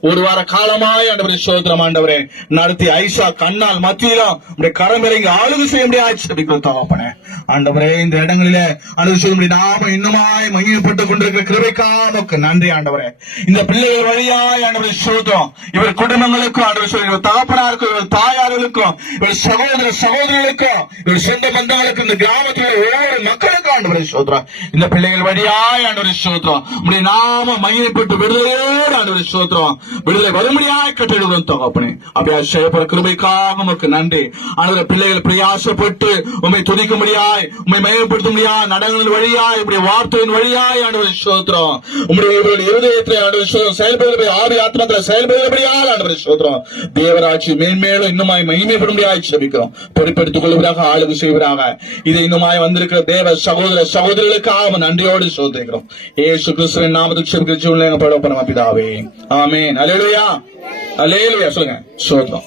ஒரு வார காலமாய் ஆண்டவரே சோதரம் ஆண்டவரே நடத்தி ஐஷா கண்ணால் மத்தியிலும் உடைய கரமிறங்கி ஆளுகை செய்ய முடியாது செபிக்கிறோம் தகப்பனே. ஆண்டவரே இந்த இடங்களிலே ஆளுகை செய்ய முடியும் நாம இன்னுமாய் மகிமைப்பட்டுக் கொண்டிருக்கிற கிருபைக்காக நன்றி ஆண்டவரே. இந்த பிள்ளைகள் வழியாய் ஆண்டவரே சோதரம் இவர் குடும்பங்களுக்கும் ஆண்டவரே சொல்லி இவர் தகப்பனாருக்கும் இவர் தாயார்களுக்கும் இவர் சகோதர சகோதரர்களுக்கும் இவர் சொந்த பந்தங்களுக்கும் இந்த கிராமத்தில் ஒவ்வொரு மக்களுக்கும் ஆண்டவரே சோதரம் இந்த பிள்ளைகள் வழியாய் ஆண்டவரே சோதரம் உடைய நாம மகிமைப்பட்டு விடுதலையோடு ஆண்டவரே சோதரம் விடுதலை வரும்படியாய் கட்டிடுவோம் தகப்பனே. அப்படியா செய்யப்பட கிருபைக்காக உமக்கு நன்றி ஆண்டவரே. பிள்ளைகள் பிரயாசப்பட்டு உண்மை துதிக்கும்படியாய் உண்மை மகிமைப்படுத்தும்படியாய் நடங்களின் வழியாய் இப்படி வார்த்தையின் வழியாய் ஆண்டவரே சோதரம் உங்களுடைய இருதயத்தில் ஆண்டவரே சோதரம் செயல்படுகிற ஆவி ஆத்மத்தில் செயல்படுகிறபடியால் ஆண்டவரே சோதரம் தேவராட்சி மேன்மேலும் இன்னுமாய் மகிமைப்படும்படியாய் செபிக்கிறோம். பொறுப்பெடுத்துக் கொள்வதாக ஆளுகை செய்வதாக இதை இன்னுமாய் வந்திருக்கிற தேவ சகோதர சகோதரர்களுக்காக நன்றியோடு சோதரிக்கிறோம். இயேசு கிறிஸ்துவின் நாமத்தில் செபிக்கிற பிதாவே ஆமென். அல்லேலூயா அல்லேலூயா சொல்லுங்க சோதரம்.